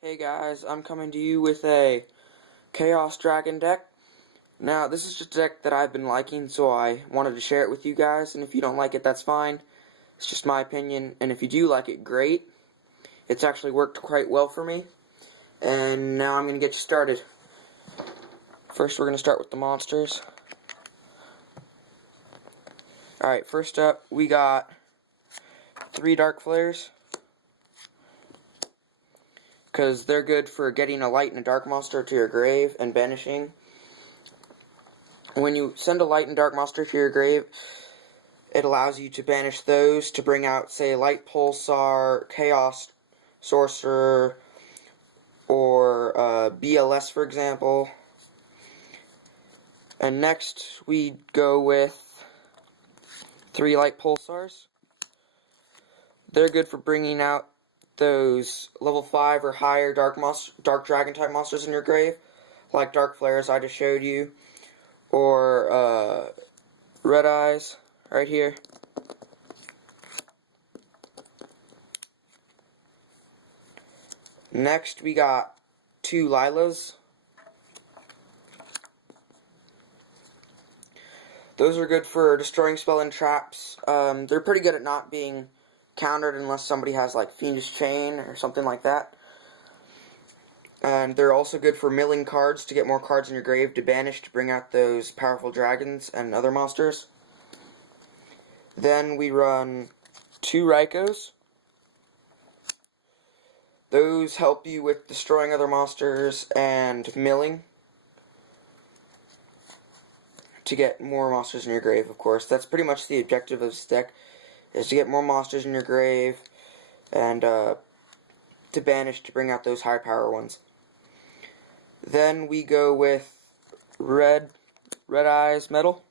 Hey guys, I'm coming to you with a Chaos Dragon deck. Now, this is just a deck that I've been liking, so I wanted to share it with you guys, and if you don't like it, that's fine. It's just my opinion, and if you do like it, great. It's actually worked quite well for me, and now I'm going to get you started. First, we're going to start with the monsters. Alright, first up, we got 3 Dark Flares, because they're good for getting a light and a dark monster to your grave and banishing. When you send a light and dark monster to your grave, it allows you to banish those to bring out, say, Light Pulsar, Chaos Sorcerer, or BLS, for example. And next, we go with 3 Light Pulsars. They're good for bringing out those level 5 or higher dark dragon type monsters in your grave, like Dark Flares I just showed you, or Red Eyes right here. Next, we got 2 Lilas. Those are good for destroying spell and traps. They're pretty good at not being countered unless somebody has like Fiendish Chain or something like that. And they're also good for milling cards to get more cards in your grave to banish to bring out those powerful dragons and other monsters. Then we run 2 Raikos. Those help you with destroying other monsters and milling to get more monsters in your grave, of course. That's pretty much the objective of this deck, is to get more monsters in your grave and to banish to bring out those high power ones. Then we go with Red Eyes Metal.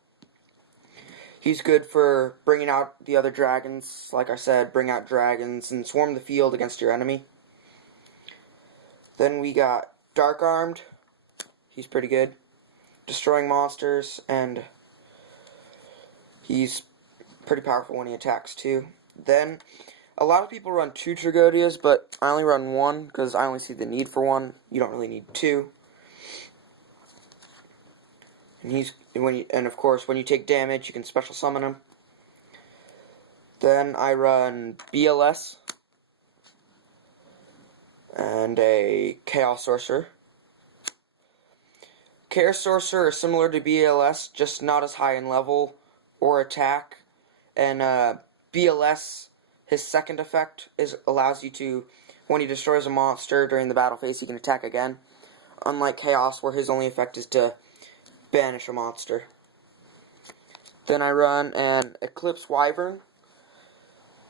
He's good for bringing out the other dragons. Like I said, bring out dragons and swarm the field against your enemy. Then we got Dark Armed. He's pretty good, destroying monsters, and he's pretty powerful when he attacks too. Then a lot of people run 2 Tragodias, but I only run 1 because I only see the need for 1. You don't really need 2. And of course, when you take damage, you can special summon him. Then I run BLS and a Chaos Sorcerer. Chaos Sorcerer is similar to BLS, just not as high in level or attack. And BLS, his second effect allows you to, when he destroys a monster during the battle phase, he can attack again. Unlike Chaos, where his only effect is to banish a monster. Then I run an Eclipse Wyvern.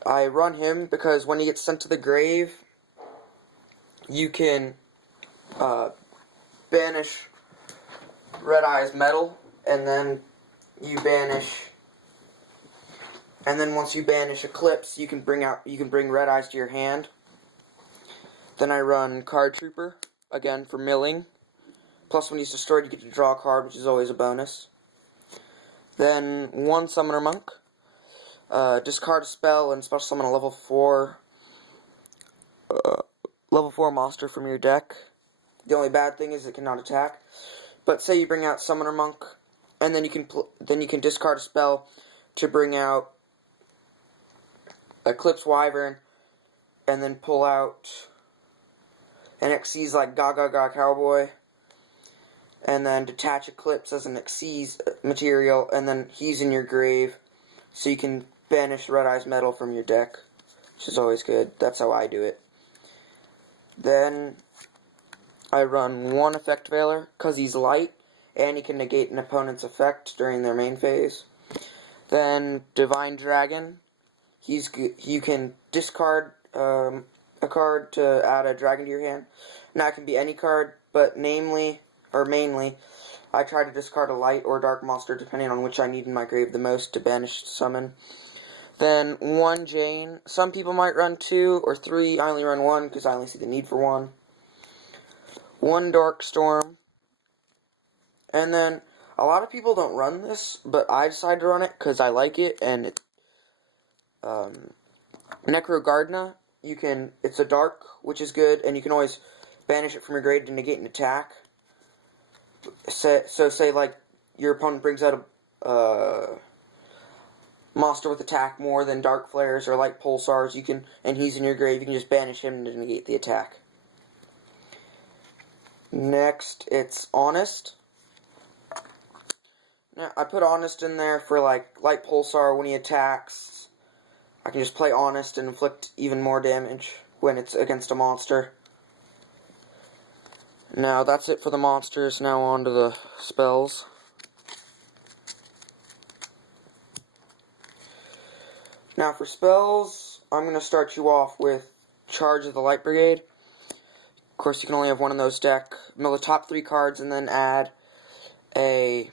I run him because when he gets sent to the grave, you can banish Red Eyes Metal, and then you banish. And then once you banish Eclipse, you can bring Red Eyes to your hand. Then I run Card Trooper, again for milling. Plus when he's destroyed, you get to draw a card, which is always a bonus. Then 1 Summoner Monk. Discard a spell and special summon a level 4 monster from your deck. The only bad thing is it cannot attack. But say you bring out Summoner Monk, and then you can discard a spell to bring out Eclipse Wyvern, and then pull out an Xyz like Gaga Gaga Cowboy, and then detach Eclipse as an Xyz material, and then he's in your grave, so you can banish Red Eyes Metal from your deck, which is always good. That's how I do it. Then I run 1 Effect Veiler, because he's light, and he can negate an opponent's effect during their main phase. Then Divine Dragon. You can discard a card to add a dragon to your hand. Now it can be any card, but mainly, I try to discard a light or dark monster depending on which I need in my grave the most to banish summon. Then 1 Jane. Some people might run 2 or 3. I only run 1 because I only see the need for 1. 1 Dark Storm. And then a lot of people don't run this, but I decided to run it because I like it, and Necrogardna, it's a dark, which is good, and you can always banish it from your grade to negate an attack. So say like your opponent brings out a monster with attack more than Dark Flares or Light Pulsars, and he's in your grave, you can just banish him to negate the attack. Next, it's Honest. Now, I put Honest in there for like Light Pulsar when he attacks. I can just play Honest and inflict even more damage when it's against a monster. Now, that's it for the monsters. Now on to the spells. Now for spells, I'm going to start you off with Charge of the Light Brigade. Of course, you can only have one in those deck. Mill the top 3 cards and then add a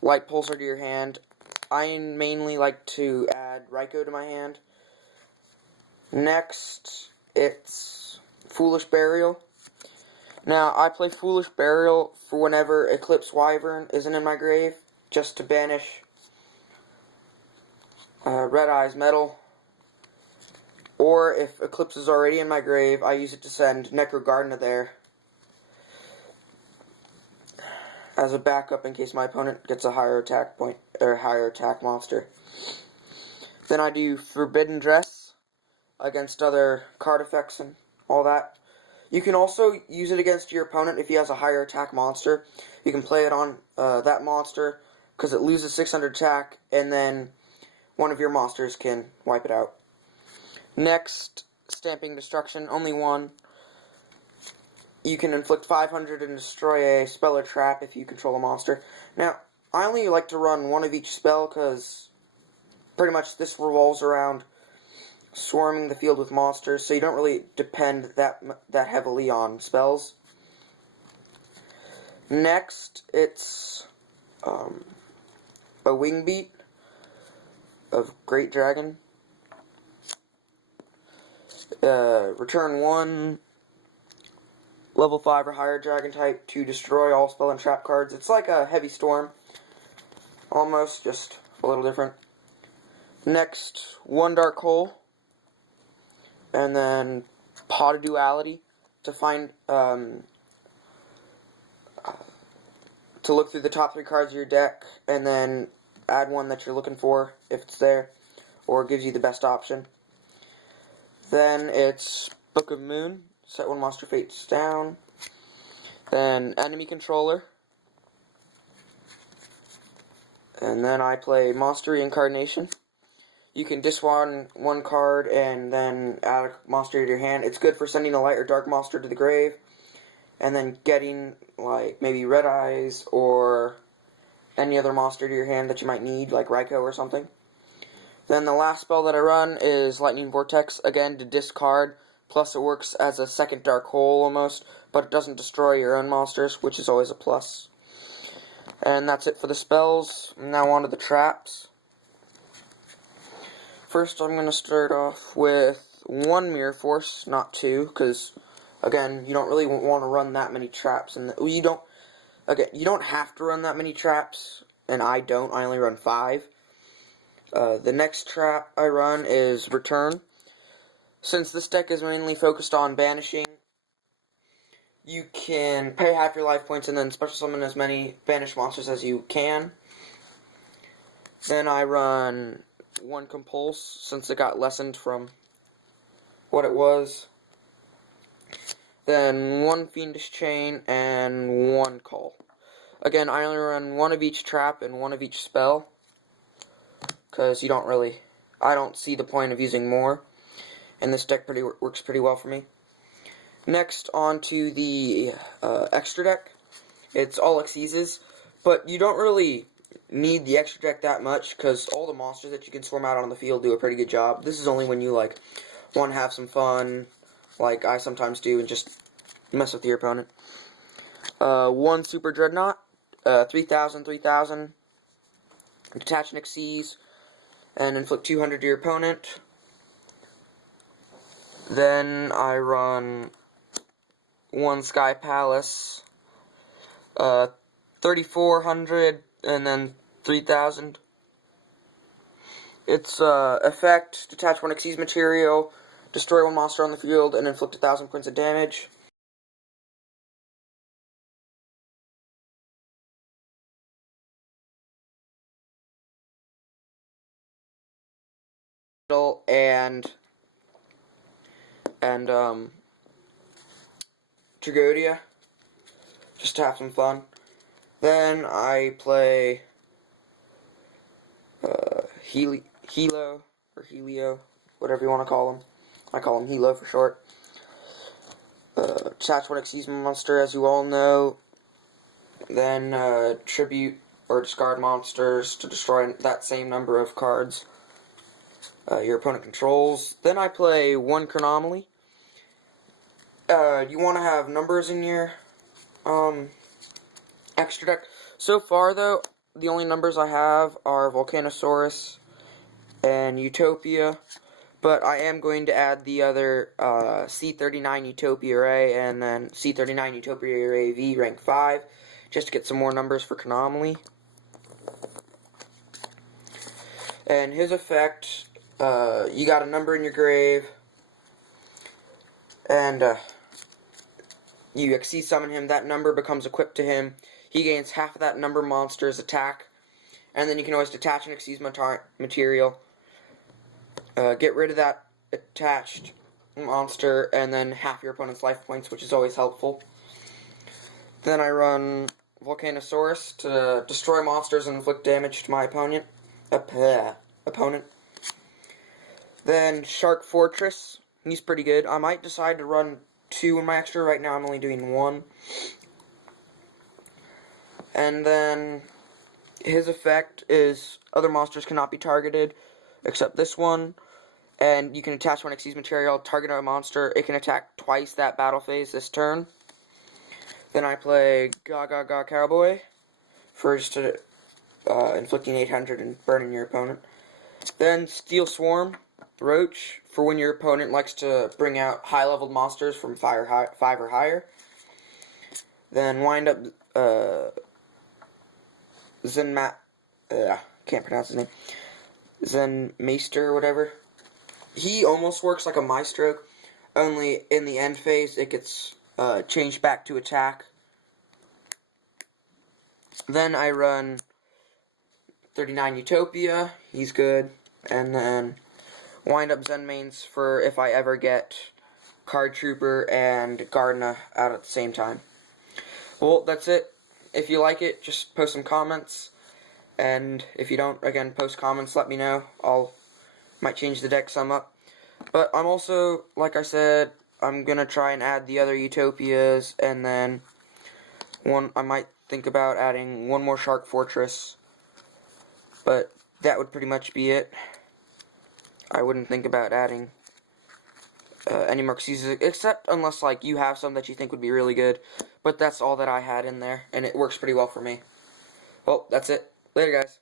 Light Pulsar to your hand. I mainly like to add Raikou to my hand. Next, it's Foolish Burial. Now, I play Foolish Burial for whenever Eclipse Wyvern isn't in my grave, just to banish Red Eyes Metal. Or if Eclipse is already in my grave, I use it to send Necro Gardener there as a backup in case my opponent gets a higher attack point or higher attack monster. Then I do Forbidden Dress against other card effects and all that. You can also use it against your opponent if he has a higher attack monster. You can play it on that monster because it loses 600 attack, and then one of your monsters can wipe it out. Next, Stamping Destruction, only one. You can inflict 500 and destroy a spell or trap if you control a monster. Now, I only like to run one of each spell because pretty much this revolves around swarming the field with monsters, so you don't really depend that heavily on spells. Next, it's a Wing Beat of Great Dragon. Return 1 level 5 or higher dragon type to destroy all spell and trap cards. It's like a Heavy Storm, almost, just a little different. Next, 1 Dark Hole, and then Pot of Duality to find, to look through the top 3 cards of your deck, and then add one that you're looking for, if it's there, or gives you the best option. Then it's Book of Moon, set 1 monster face down. Then Enemy Controller. And then I play Monster Reincarnation. You can discard 1 card and then add a monster to your hand. It's good for sending a light or dark monster to the grave, and then getting, like, maybe Red Eyes or any other monster to your hand that you might need, like Raikou or something. Then the last spell that I run is Lightning Vortex, again to discard, plus it works as a second Dark Hole almost, but it doesn't destroy your own monsters, which is always a plus. And that's it for the spells. Now on to the traps. First I'm going to start off with 1 Mirror Force, not 2, because again, you don't really want to run that many traps, and you don't have to run that many traps, and I don't. I only run 5. The next trap I run is Return. Since this deck is mainly focused on banishing, you can pay half your life points and then special summon as many banished monsters as you can. Then I run 1 Compulse, since it got lessened from what it was. Then 1 Fiendish Chain and 1 Call. Again, I only run 1 of each trap and 1 of each spell, because I don't see the point of using more, and this deck works pretty well for me. Next, on to the extra deck. It's all Xyzes, but you don't really need the extra deck that much, because all the monsters that you can swarm out on the field do a pretty good job. This is only when you, like, want to have some fun, like I sometimes do, and just mess with your opponent. 1 Super Dreadnought, 3,000, detach an Xyz, and inflict 200 to your opponent. Then I run 1 Sky Palace, 3,400, and then 3,000. Its effect: detach 1 Xyz material, destroy 1 monster on the field, and inflict 1,000 points of damage. and Tragodia, just to have some fun. Then I play Hilo, or Helio, whatever you want to call him. I call him Hilo for short. Attach one Xyz monster, as you all know. Then tribute or discard monsters to destroy that same number of cards your opponent controls. Then I play one Chronomaly. You want to have numbers in your extra deck. So far, though, the only numbers I have are Volcanosaurus and Utopia, but I am going to add the other C39 Utopia Ray and then C39 Utopia Ray V rank 5, just to get some more numbers for Chronomaly. And his effect, you got a number in your grave, and you Xyz summon him, that number becomes equipped to him. He gains half of that number monster's attack, and then you can always detach an Xyz material, get rid of that attached monster, and then half your opponent's life points, which is always helpful. Then I run Volcanosaurus to destroy monsters and inflict damage to my opponent. Then Shark Fortress, he's pretty good. I might decide to run 2 in my extra. Right now I'm only doing 1. And then his effect is other monsters cannot be targeted except this one. And you can attach one Xyz material, target a monster. It can attack twice that battle phase this turn. Then I play Gaga Cowboy for just inflicting 800 and burning your opponent. Then Steel Swarm Roach for when your opponent likes to bring out high-leveled monsters from 5 or higher. Then wind up can't pronounce his name. Zenmeister or whatever. He almost works like a Maestro, only in the end phase it gets changed back to attack. Then I run 39 Utopia, he's good, and then wind up Zenmains for if I ever get Card Trooper and Gardna out at the same time. Well, that's it. If you like it, just post some comments, and if you don't, again, post comments, let me know. Might change the deck some up. But I'm also, like I said, I'm gonna try and add the other Utopias, and then I might think about adding one more Shark Fortress. But that would pretty much be it. I wouldn't think about adding any more Xyz, except unless like you have some that you think would be really good. But that's all that I had in there, and it works pretty well for me. Well, that's it. Later, guys.